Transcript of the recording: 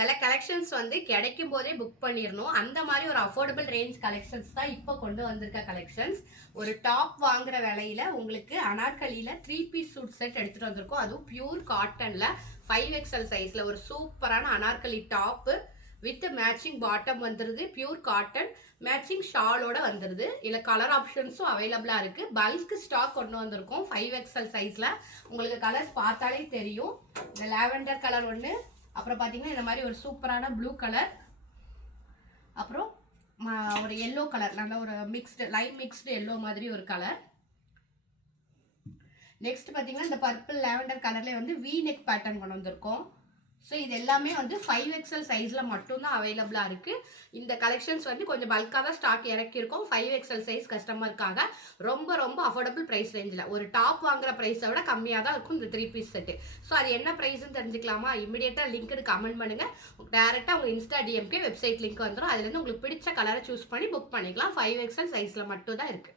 சில கலெக்ஷன்ஸ் வந்து கிடைக்கும் போதே புக் பண்ணிடணும். அந்த மாதிரி ஒரு அஃபோர்டபுள் ரேஞ்ச் கலெக்ஷன்ஸ் தான் இப்போ கொண்டு வந்திருக்க கலெக்ஷன்ஸ். ஒரு டாப் வாங்குற விலையில உங்களுக்கு அனார்கலியில 3 பீஸ் சூட் செட் எடுத்துட்டு வந்திருக்கோம். அதுவும் பியூர் காட்டன்ல 5XL சைஸ்ல ஒரு சூப்பரான Anarkali top with matching bottom வந்துருது. பியூர் காட்டன் மேட்சிங் ஷாலோட வந்துருது. இல்லை கலர் ஆப்ஷன்ஸும் அவைலபிளாக இருக்குது. பல்க் ஸ்டாக் கொண்டு வந்திருக்கோம் 5XL சைஸில். உங்களுக்கு கலர்ஸ் பார்த்தாலே தெரியும். இந்த லாவெண்டர் கலர் ஒன்று, அப்புறம் பார்த்தீங்கன்னா இந்த மாதிரி ஒரு சூப்பரான ப்ளூ கலர், அப்புறம் ஒரு எல்லோ கலர், நல்ல ஒரு மிக்ஸ்டு லைட் மிக்ஸ்டு எல்லோ மாதிரி ஒரு கலர். நெக்ஸ்ட் பார்த்தீங்கன்னா இந்த பர்பிள் லாவெண்டர் கலர்லேயே வந்து வி நெக் பேட்டர்ன் கொண்டு வந்திருக்கோம். ஸோ இது எல்லாமே வந்து 5XL சைஸில் மட்டும்தான் அவைலபிளாக இருக்குது. இந்த கலெக்ஷன்ஸ் வந்து கொஞ்சம் பல்காக தான் ஸ்டாக் இறக்கியிருக்கோம் 5XL சைஸ் கஸ்டமருக்காக. ரொம்ப ரொம்ப அஃபோர்டபுள் ப்ரைஸ் ரேஞ்சில், ஒரு டாப் வாங்குற ப்ரைஸை விட கம்மியாக தான் இருக்கும் இந்த 3 பீஸ் செட்டு. ஸோ அது என்ன ப்ரைஸ்ன்னு தெரிஞ்சுக்கலாமா? இமீடியட்டாக லிங்க்கு கமெண்ட் பண்ணுங்கள். டேரெக்டாக உங்கள் இன்ஸ்டா டிஎம்கே வெப்சைட் லிங்க் வந்துடும். அதுலேருந்து உங்களுக்கு பிடிச்ச கலரை சூஸ் பண்ணி புக் பண்ணிக்கலாம். 5XL சைஸில் மட்டும் தான் இருக்குது.